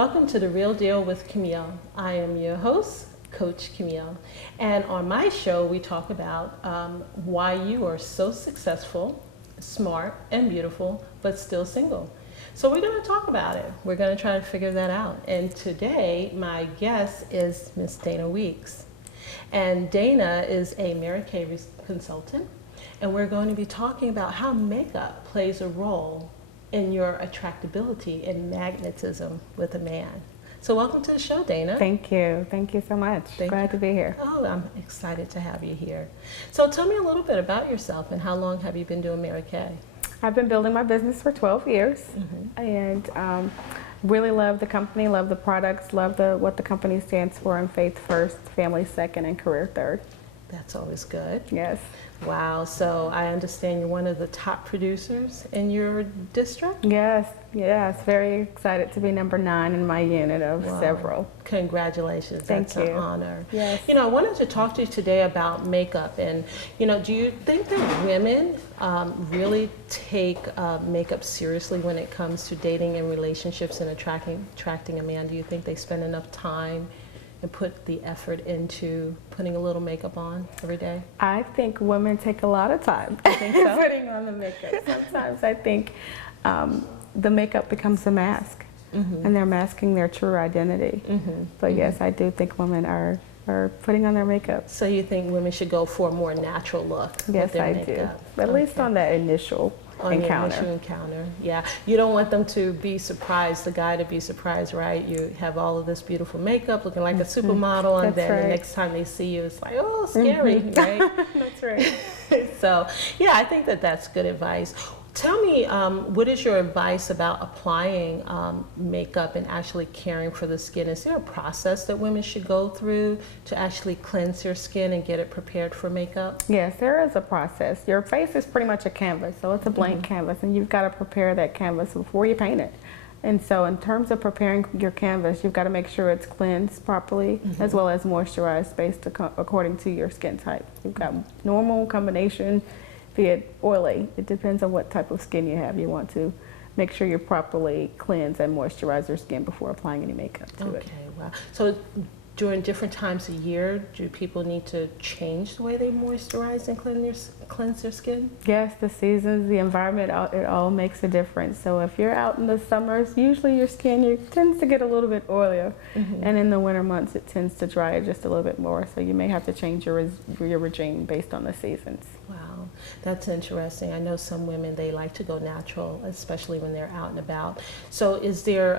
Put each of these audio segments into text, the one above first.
Welcome to The Real Deal with Camille. I am your host, Coach Camille. And on my show, we talk about why you are so successful, smart, and beautiful, but still single. So we're going to talk about it. We're going to try to figure that out. And today, my guest is Miss Dana Weeks. And Dana is a Mary Kay consultant. And we're going to be talking about how makeup plays a role in your attractability and magnetism with a man. So welcome to the show, Dana. Thank you. Thank you so much. Glad to be here. Oh, I'm excited to have you here. So tell me a little bit about yourself and how long have you been doing Mary Kay? I've been building my business for 12 years and really love the company, love the products, love what the company stands for in faith first, family second, and career third. That's always good. Yes. Wow, so I understand you're one of the top producers in your district? Yes, yes. Very excited to be number 9 in my unit of several. Congratulations. Thank you. That's an honor. Yes. You know, I wanted to talk to you today about makeup and, you know, do you think that women really take makeup seriously when it comes to dating and relationships and attracting a man? Do you think they spend enough time and put the effort into putting a little makeup on every day? I think women take a lot of time think so? putting on the makeup. Sometimes I think the makeup becomes a mask, and they're masking their true identity. But yes, I do think women are putting on their makeup. So you think women should go for a more natural look? Yes, I do. At least on that initial encounter. Yeah. You don't want them to be surprised, the guy to be surprised, right? You have all of this beautiful makeup looking like a supermodel, and then the next time they see you, it's like, oh, scary, right? That's right. So, yeah, I think that that's good advice. Tell me, what is your advice about applying makeup and actually caring for the skin? Is there a process that women should go through to actually cleanse your skin and get it prepared for makeup? Yes, there is a process. Your face is pretty much a canvas, so it's a blank canvas, and you've got to prepare that canvas before you paint it. And so in terms of preparing your canvas, you've got to make sure it's cleansed properly, as well as moisturized based according to your skin type. You've got normal, combination, be it oily. It depends on what type of skin you have. You want to make sure you properly cleanse and moisturize your skin before applying any makeup to it. Okay, wow. So during different times of year, do people need to change the way they moisturize and cleanse their skin? Yes, the seasons, the environment, it all makes a difference. So if you're out in the summers, usually your skin tends to get a little bit oilier. And in the winter months, it tends to dry just a little bit more. So you may have to change your regime based on the seasons. Wow, that's interesting. I know some women, they like to go natural, especially when they're out and about. So is there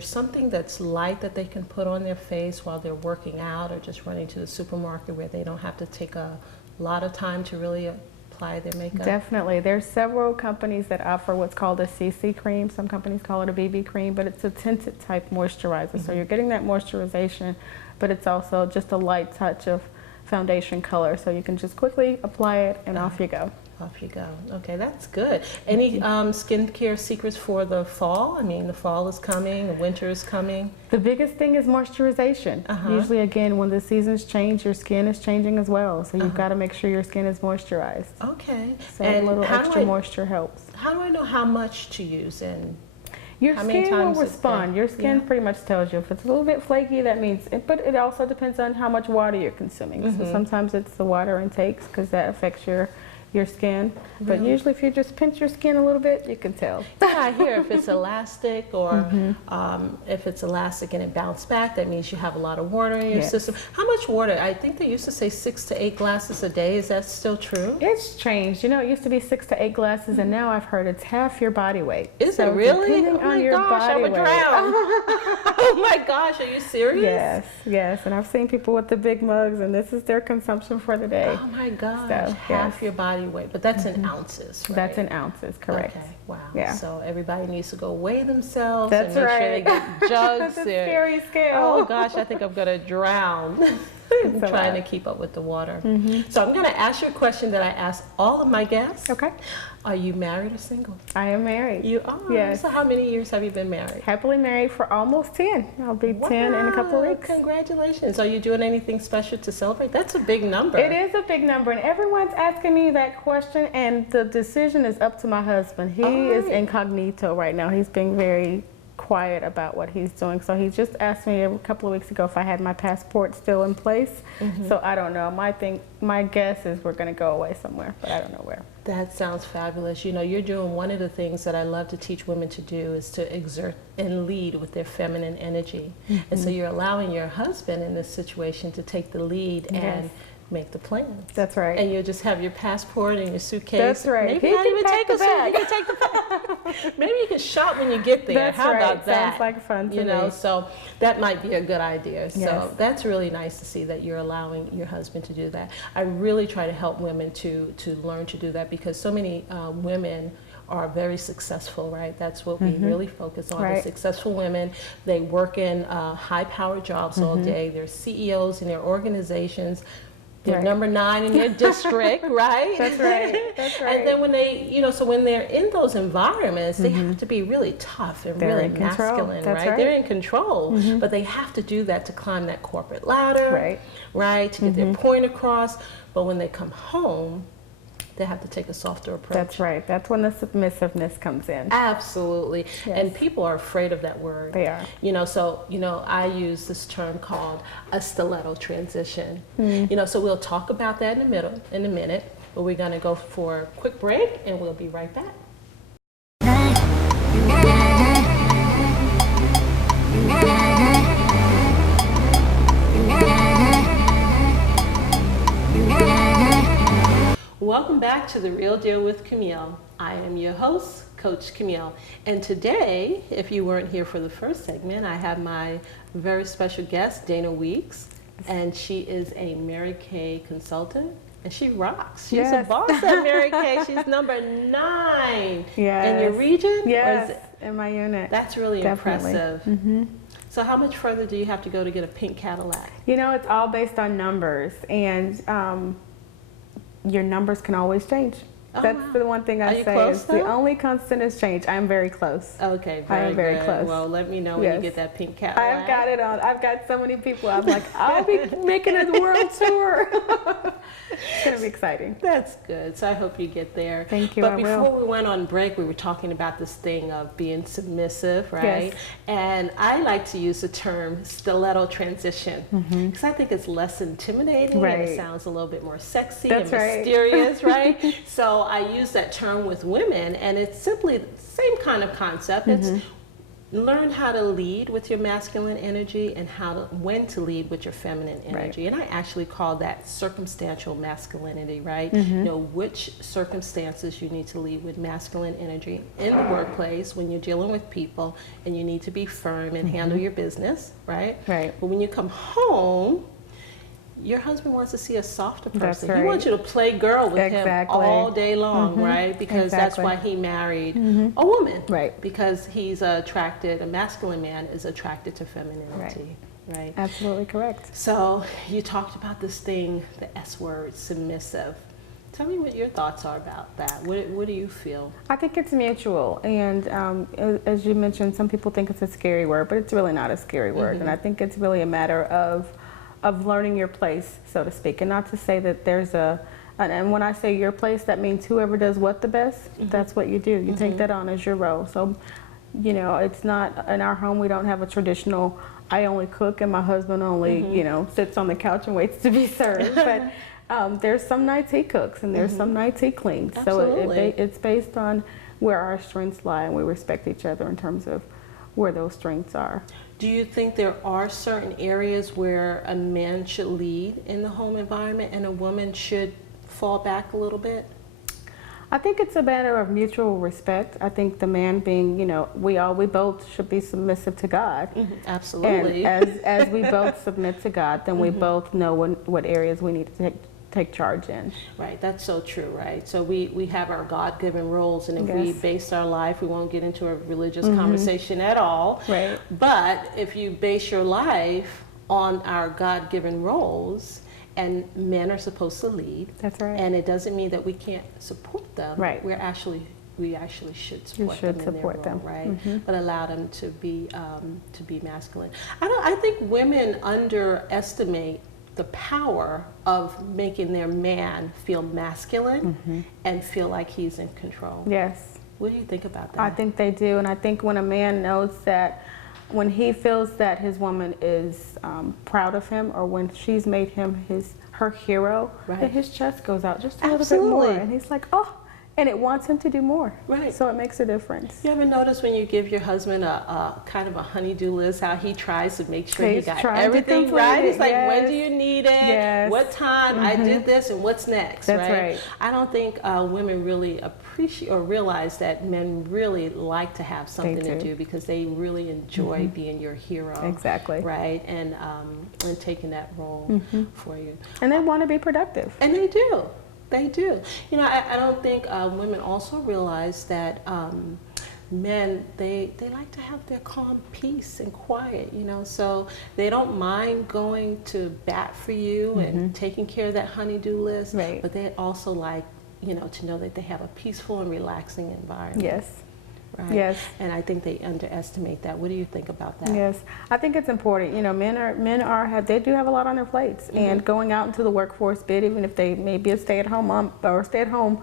something that's light that they can put on their face while they're working out or just running to the supermarket where they don't have to take a lot of time to really apply their makeup? Definitely. There's several companies that offer what's called a CC cream. Some companies call it a BB cream, but it's a tinted type moisturizer. So you're getting that moisturization, but it's also just a light touch of foundation color, so you can just quickly apply it and off you go. Off you go. Okay, that's good. Any skincare secrets for the fall? I mean, the fall is coming, the winter is coming. The biggest thing is moisturization. Usually, again, when the seasons change, your skin is changing as well, so you've got to make sure your skin is moisturized. Okay. So and a little extra moisture helps. How do I know how much to use and your skin will respond. Your skin pretty much tells you. If it's a little bit flaky, that means, but it also depends on how much water you're consuming. So sometimes it's the water intakes because that affects your skin. But usually if you just pinch your skin a little bit, you can tell. Yeah, I hear if it's elastic or if it's elastic and it bounced back, that means you have a lot of water in your system. How much water? I think they used to say 6 to 8 glasses a day. Is that still true? It's changed. You know, it used to be 6 to 8 glasses, and now I've heard it's half your body weight. Is it really? Oh my gosh, I would drown. Oh my gosh, are you serious? Yes, yes. And I've seen people with the big mugs, and this is their consumption for the day. Oh my gosh, so, half your body weight. But that's in ounces, right? That's in ounces, correct. Okay, wow. Yeah. So everybody needs to go weigh themselves and make sure they get jugs. That's a scary scale. Oh gosh, I think I'm going to drown. Trying to keep up with the water. So I'm going to ask you a question that I ask all of my guests. Okay. Are you married or single? I am married. You are? Yes. So how many years have you been married? Happily married for almost 10. I'll be 10 in a couple of weeks. Congratulations. Are you doing anything special to celebrate? That's a big number. It is a big number, and everyone's asking me that question, and the decision is up to my husband. He is incognito right now. He's being very quiet about what he's doing. So he just asked me a couple of weeks ago if I had my passport still in place. So I don't know. My guess is we're going to go away somewhere, but I don't know where. That sounds fabulous. You know, you're doing one of the things that I love to teach women to do is to exert and lead with their feminine energy. And so you're allowing your husband in this situation to take the lead and make the plans. That's right. And you'll just have your passport and your suitcase. That's right. Maybe not even take a suit. You can take the bag. Maybe you can shop when you get there. That's How right. about that? Sounds like fun to you know, me. so that might be a good idea. Yes. So that's really nice to see that you're allowing your husband to do that. I really try to help women to learn to do that because so many women are very successful, right? That's what we really focus on. Right. The successful women, they work in high-powered jobs all day. They're CEOs in their organizations. They're number 9 in your district, right? That's right. That's right. And then when they, you know, so when they're in those environments, they have to be really tough and They're really in control. masculine, That's right? right. They're in control, but they have to do that to climb that corporate ladder, right? To get their point across. But when they come home, they have to take a softer approach. That's right. That's when the submissiveness comes in. Absolutely. Yes. And people are afraid of that word. They are. You know, so, you know, I use this term called a stiletto transition. You know, so we'll talk about that in a minute, but we're going to go for a quick break and we'll be right back. Welcome back to The Real Deal with Camille. I am your host, Coach Camille. And today, if you weren't here for the first segment, I have my very special guest, Dana Weeks, and she is a Mary Kay consultant, and she rocks. She's a boss at Mary Kay. She's number 9 in your region? Yes, in my unit. That's really impressive. So how much further do you have to go to get a pink Cadillac? You know, it's all based on numbers, and your numbers can always change. That's the one thing I say is the only constant is change. I'm very close. Okay, I am very close. Well, let me know when you get that pink Cadillac. I've got it on. I've got so many people. I'm like, I'll be making a world tour. It's going to be exciting. That's good. So I hope you get there. Thank you. But before we went on break, we were talking about this thing of being submissive, right? Yes. And I like to use the term stiletto transition because I think it's less intimidating and it sounds a little bit more sexy and mysterious, right? So I use that term with women, and it's simply the same kind of concept. It's learn how to lead with your masculine energy and when to lead with your feminine energy. And I actually call that circumstantial masculinity, right? Know which circumstances you need to lead with masculine energy in the workplace when you're dealing with people, and you need to be firm and handle your business, right? But when you come home, your husband wants to see a softer person. He wants you to play girl with him all day long, right? Because that's why he married a woman. Right. Because he's attracted, a masculine man is attracted to femininity. Right. Absolutely correct. So you talked about this thing, the S word, submissive. Tell me what your thoughts are about that. What do you feel? I think it's mutual, and as you mentioned, some people think it's a scary word, but it's really not a scary word. And I think it's really a matter of learning your place, so to speak, and not to say that there's and when I say your place, that means whoever does what the best, that's what you do. You take that on as your role. So, you know, it's not, in our home, we don't have a traditional, I only cook and my husband only, you know, sits on the couch and waits to be served. But there's some nights he cooks and there's some nights he cleans. Absolutely. So it's based on where our strengths lie, and we respect each other in terms of where those strengths are. Do you think there are certain areas where a man should lead in the home environment and a woman should fall back a little bit? I think it's a matter of mutual respect. I think the man being, you know, we both should be submissive to God. Absolutely. And as we both submit to God, then we both know what areas we need to take charge in. Right, that's so true, right? So we have our God-given roles, and if we base our life, we won't get into a religious conversation at all. Right. But if you base your life on our God-given roles, and men are supposed to lead. That's right. And it doesn't mean that we can't support them. Right. We actually should support them in their role, right? But allow them to be masculine. I think women underestimate the power of making their man feel masculine and feel like he's in control. Yes. What do you think about that? I think they do, and I think when a man knows that, when he feels that his woman is proud of him, or when she's made him her hero, then his chest goes out just a little bit more, and he's like, oh, and it wants him to do more. Right. So it makes a difference. You ever notice when you give your husband a kind of a honey-do list, how he tries to make sure he got everything right? It's like, when do you need it? Yes. What time? I did this, and what's next? That's right. I don't think women really appreciate or realize that men really like to have something to do, because they really enjoy being your hero. Exactly. Right, and taking that role for you. And they want to be productive. And they do. They do. You know, I don't think women also realize that men, they like to have their calm peace and quiet, you know, so they don't mind going to bat for you and taking care of that honey-do list, but they also like, you know, to know that they have a peaceful and relaxing environment. Yes. Right? Yes. And I think they underestimate that. What do you think about that? Yes, I think it's important. You know, they do have a lot on their plates, and going out into the workforce bit, even if they may be a stay-at-home mom or stay-at-home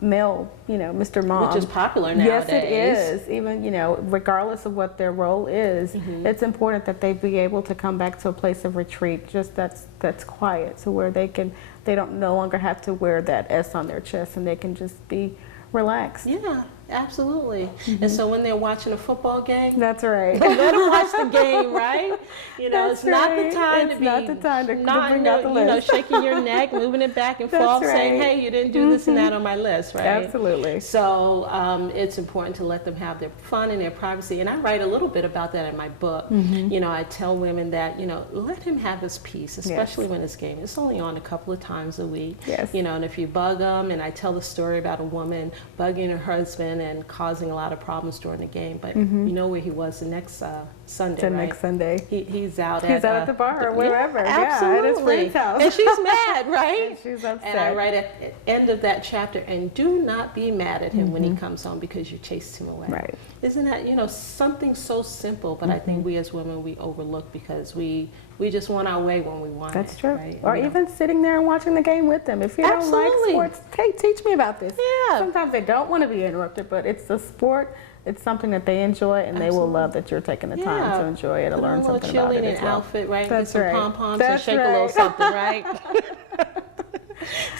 male, you know, Mr. Mom. Which is popular nowadays. Yes, it is. Even, you know, regardless of what their role is, it's important that they be able to come back to a place of retreat, just that's quiet, so where they don't no longer have to wear that S on their chest, and they can just be relaxed. Yeah. Absolutely. And so when they're watching a football game, that's right. Let them watch the game, right? You know, that's it's not the time to be not the time to bring out the list. You know, shaking your neck, moving it back and forth, saying, hey, you didn't do this and that on my list, right? Absolutely. So it's important to let them have their fun and their privacy. And I write a little bit about that in my book. You know, I tell women that, you know, let him have his peace, especially when it's game. It's only on a couple of times a week. Yes. You know, and if you bug them, and I tell the story about a woman bugging her husband and causing a lot of problems during the game, but you know where he was the next Sunday, right? Next Sunday. He's out at the bar or wherever. Absolutely. At his friend's house. And she's mad, right? And she's upset. And I write at the end of that chapter, and do not be mad at him when he comes home because you chased him away. Right. Isn't that, you know, something so simple, but I think we as women, we overlook because we just want our way when we want That's it. true. Right? Or even sitting there and watching the game with them. If you don't like sports, hey, teach me about this. Yeah. Sometimes they don't want to be interrupted, but it's a sport. It's something that they enjoy, and they will love that you're taking the time to enjoy it and learn something about it as well. Outfit, right? That's Get some right. pom-poms and shake a little something, right?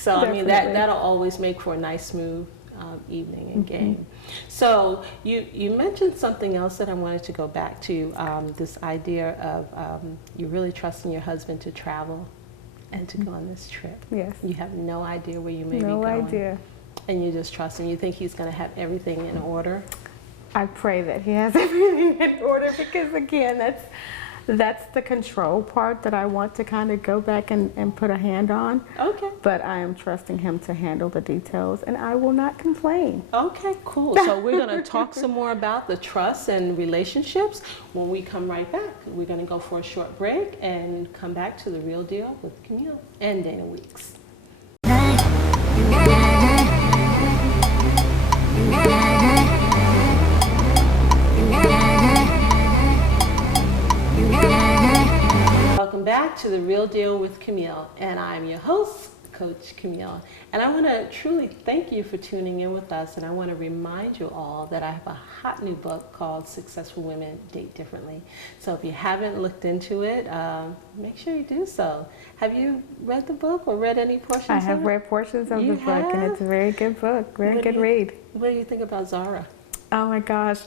So, I mean, that'll always make for a nice, smooth evening and game. So you mentioned something else that I wanted to go back to, this idea of you really trusting your husband to travel and to go on this trip. Yes. You have no idea where you may be going. No idea. And you just trust him. You think he's going to have everything in order? I pray that he has everything in order, because again, that's the control part that I want to kind of go back and put a hand on. Okay. But I am trusting him to handle the details, and I will not complain. Okay, cool. So we're going to talk some more about the trust and relationships when we come right back. We're going to go for a short break and come back to The Real Deal with Camille and Dana Weeks. Welcome back to The Real Deal with Camille, and I'm your host, Coach Camille. And I want to truly thank you for tuning in with us, and I want to remind you all that I have a hot new book called Successful Women Date Differently. So if you haven't looked into it, make sure you do so. Have you read the book or read any portions of it? I have read portions of the book, and it's a very good book, very good read. What do you think about Zara? Oh my gosh.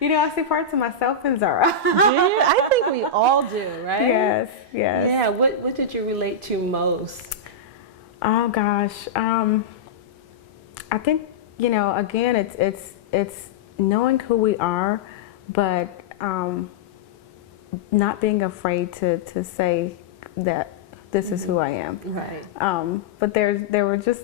You know, I see parts of myself in Zara. Do you? I think we all do, right? Yes, yes. Yeah, what did you relate to most? Oh gosh. I think, you know, again, it's knowing who we are, but not being afraid to say that this is who I am. Right. But there were just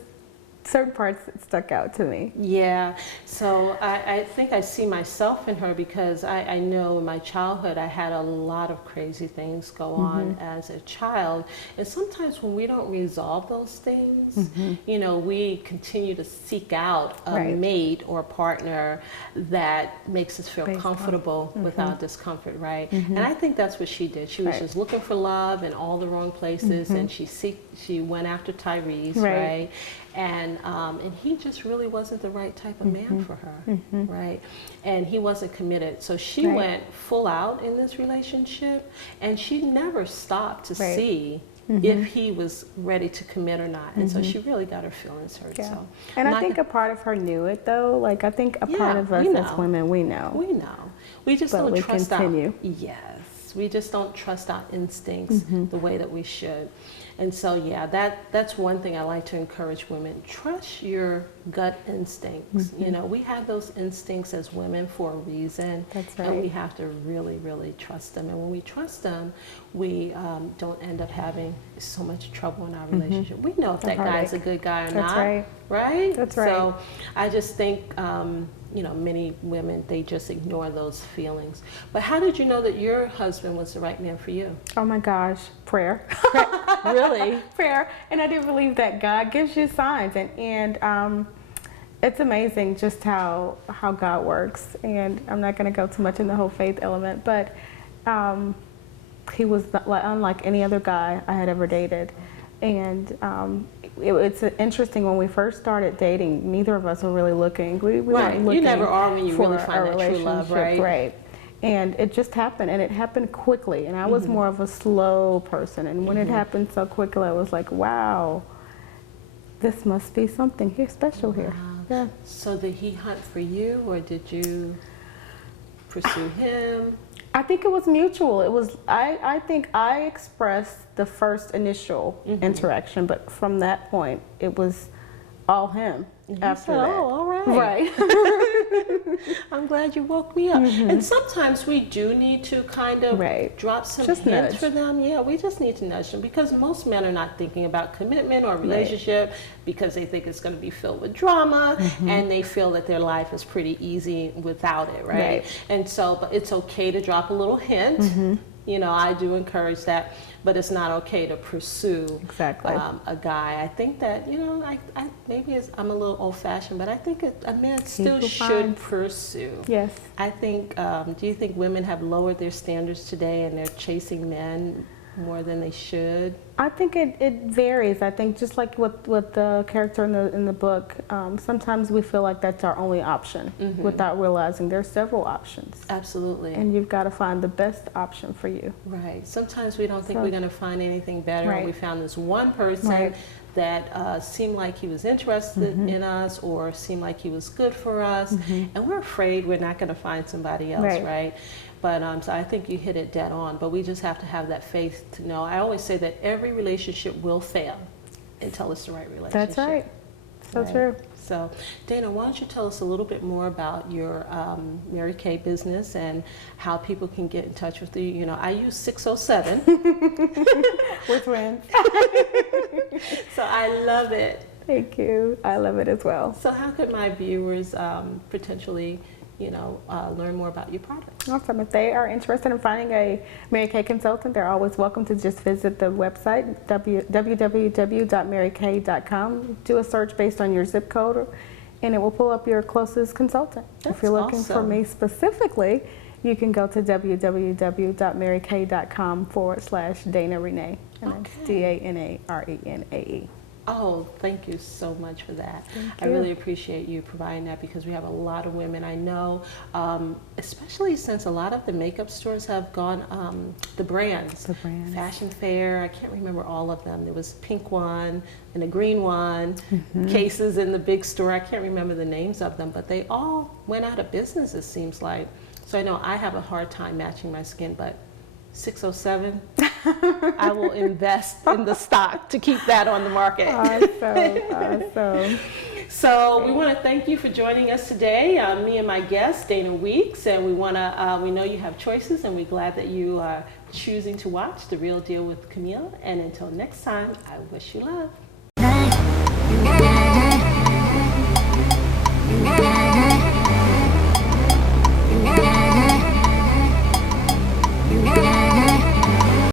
certain parts that stuck out to me. Yeah, so I think I see myself in her because I know in my childhood I had a lot of crazy things go on as a child, and sometimes when we don't resolve those things, you know, we continue to seek out a mate or partner that makes us feel comfortable without discomfort, right? And I think that's what she did. She was just looking for love in all the wrong places, and she went after Tyrese, right? And he just really wasn't the right type of man for her, right? And he wasn't committed. So she went full out in this relationship, and she never stopped to see if he was ready to commit or not. And so she really got her feelings hurt. Yeah. So, and I think a part of her knew it though. Like I think a part of us as women, we know. We know. We just but don't we trust continue. Yes. We just don't trust our instincts the way that we should. And so, yeah, that's one thing I like to encourage women. Trust your gut instincts. You know, we have those instincts as women for a reason. That's right. And we have to really, really trust them. And when we trust them, we don't end up having so much trouble in our relationship. We know if that guy's a good guy or not. Right. Right? That's right. So I just think, you know, many women, they just ignore those feelings. But how did you know that your husband was the right man for you? Oh my gosh, prayer. Really? Prayer. And I do believe that God gives you signs, and it's amazing just how God works. And I'm not going to go too much in the whole faith element, but he was unlike any other guy I had ever dated. And it's interesting, when we first started dating, neither of us were really looking. We weren't looking. You never are when you really find that true love, right? Right. And it just happened, and it happened quickly. And I was more of a slow person. And when it happened so quickly, I was like, wow, this must be something here special here. Yeah. So did he hunt for you, or did you pursue him? I think it was mutual. It was, I think I expressed the first initial interaction, but from that point, it was all him after that. Oh, all right. Right. I'm glad you woke me up. And sometimes we do need to kind of drop some Just hints nudge. for them. Yeah, we just need to nudge them, because most men are not thinking about commitment or relationship because they think it's going to be filled with drama, and they feel that their life is pretty easy without it, right? And so, but it's okay to drop a little hint. You know, I do encourage that, but it's not okay to pursue a guy. I think that, you know, I maybe I'm a little old-fashioned, but I think a man still should pursue. Yes. I think, do you think women have lowered their standards today and they're chasing men more than they should? I think it varies. I think just like with the character in the book, sometimes we feel like that's our only option without realizing there's several options. Absolutely. And you've got to find the best option for you. Right. Sometimes we don't think we're going to find anything better. And we found this one person that seemed like he was interested in us, or seemed like he was good for us. And we're afraid we're not going to find somebody else, right? But so I think you hit it dead on, but we just have to have that faith to know. I always say that every relationship will fail until it's the right relationship. That's right. So true. So, Dana, why don't you tell us a little bit more about your Mary Kay business and how people can get in touch with you? You know, I use 607. We're twins. So I love it. Thank you. I love it as well. So how could my viewers potentially, you know, learn more about your product? Awesome. If they are interested in finding a Mary Kay consultant, they're always welcome to just visit the website, www.marykay.com. Do a search based on your zip code, and it will pull up your closest consultant. If you're looking for me specifically, you can go to www.marykay.com/Dana Renee, and that's DANARENAE. Oh, thank you so much for that. Thank I really appreciate you providing that, because we have a lot of women I know, especially since a lot of the makeup stores have gone, the brands. Fashion Fair, I can't remember all of them. There was a pink one and a green one, cases in the big store. I can't remember the names of them, but they all went out of business, it seems like. So I know I have a hard time matching my skin, but 607, I will invest in the stock to keep that on the market. Awesome. So we want to thank you for joining us today, me and my guest, Dana Weeks, and we know you have choices, and we're glad that you are choosing to watch The Real Deal with Camille. And until next time, I wish you love.